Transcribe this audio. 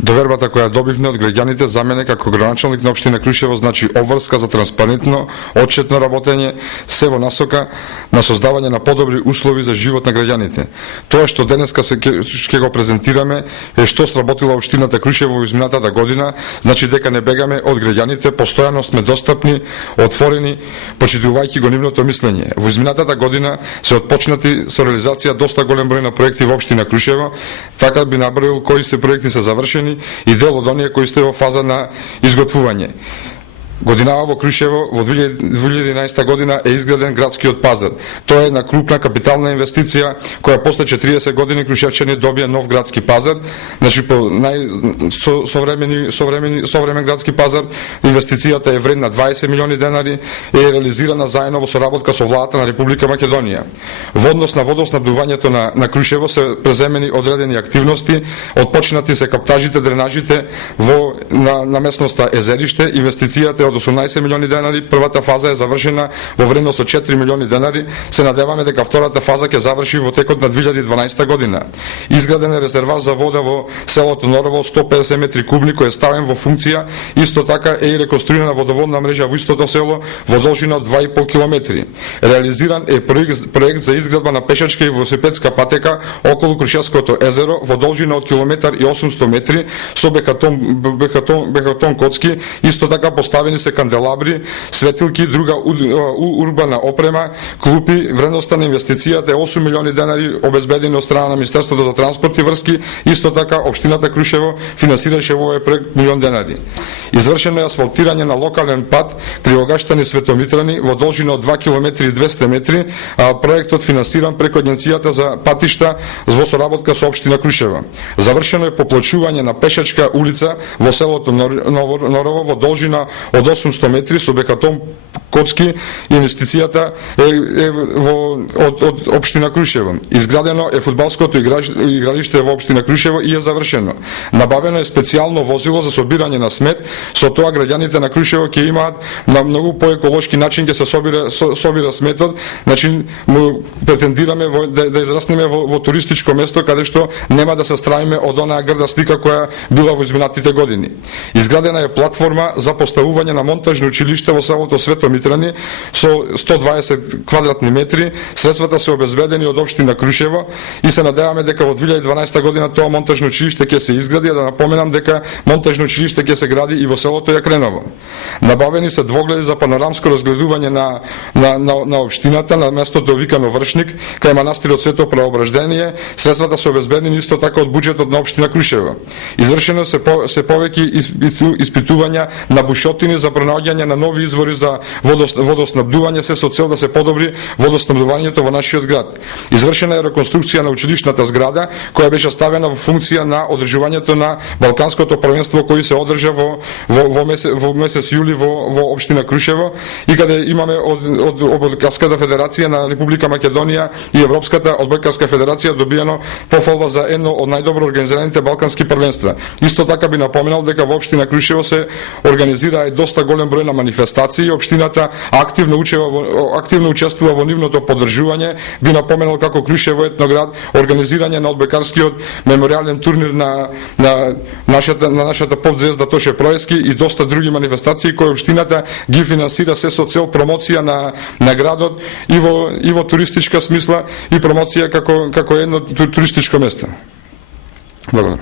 Довербата која добивме од граѓаните за мене како градоначалник на општина Крушево значи обврска за транспарентно, отчетно работење, се во насока на создавање на подобри услови за живот на граѓаните. Тоа што денеска ќе го презентираме е што сработила општината Крушево во изминатата година, значи дека не бегаме од граѓаните, постојано сме достапни, отворени, почитувајќи го нивното мислење. Во изминатата година се отпочнати со реализација доста голем број на проекти во општина Крушево, така би наброил кои се проекти се завршени и дел од оние кои сте во фаза на изготвување. Годинава во Крушево во 2011 година е изграден градскиот пазар. Тоа е една крупна капитална инвестиција која после 40 години крушевчани добија нов градски пазар, значи по современ градски пазар. Инвестицијата е вредна 20 милиони денари и е реализирана заедно во соработка со владата на Република Македонија. Во однос на водоснабдувањето на Крушево се преземени одредени активности, отпочнати се каптажите, дренажите на местноста Езериште. Инвестицијата од 18 милиони денари, првата фаза е завршена во вредност од 4 милиони денари. Се надеваме дека втората фаза ќе заврши во текот на 2012 година. Изграден е резервоар за вода во селото Норово, 150 метри кубни, кој е ставен во функција. Исто така е и реконструирана водоводна мрежа во истото село во должина од 2,5 километри. Реализиран е проект за изградба на пешачка и велосипедска патека околу Крушевското езеро во должина од километар и 800 метри со бехатон коцки. Исто така поставени се канделабри, светилки, друга урбана опрема, клупи. Вредноста на инвестицијата е 8 милиони денари обезбедени од страна на Министерството за транспорт и врски. Исто така општината Крушево финансираше во овој проект милион денари. Извршено е асфалтирање на локален пат Кривогаштани Светомитрани во должина од 2 км и 200 метри, а проектот финансиран преку Агенцијата за патишта во соработка со општина Крушево. Завршено е поплочување на пешачка улица во селото Норово во должина од 800 метри со бехатон коцки. Инвестицијата е од општина Крушево. Изградено е фудбалското игралиште во општина Крушево и е завршено. Набавено е специјално возило за собирање на смет. Со тоа граѓаните на Крушево ќе имаат на многу поеколошки начин ќе се собира сметот. Значи претендираме да израснеме во туристичко место каде што нема да се стравиме од онаа грда слика која била во изминатите години. Изградена е платформа за поставување на монтажно училиште во селото Светомитрани со 120 квадратни метри. Средствата се обезбедени од општина Крушево и се надеваме дека во 2012 година тоа монтажно училиште ќе се изгради. Да напоменам дека монтажно училиште ќе се гради и во селото Јакреново. Набавени се двогледи за панорамско разгледување на општината на местото викано Вршник кај манастирот Свето Преображдение. Средствата се обезбедени исто така од буџетот на општина Крушево. Извршено се повеќе испитувања на бушотини за пронаоѓање на нови извори за водоснабдување, се со цел да се подобри водоснабдувањето во нашиот град. Извршена е реконструкција на училишната зграда која беше ставена во функција на одржувањето на Балканското првенство кој се одржа во месец јули во општина Крушево и каде имаме од Одбојкарската федерација на Република Македонија и Европската одбојкарска федерација добиено пофалба за едно од најдобро организираните балкански првенства. Исто така би напоменал дека во општина Крушево се организира и доста голем број на манифестации. Општината активно учествува во нивното поддржување. Би напоменал како Крушево етноград организирање на одбојкарскиот меморијален турнир на нашата поп-звезда Тоше Проески и доста други манифестации кои општината ги финансира се со цел промоција на градот и во туристичка смисла и промоција како едно туристичко место. Благодарам.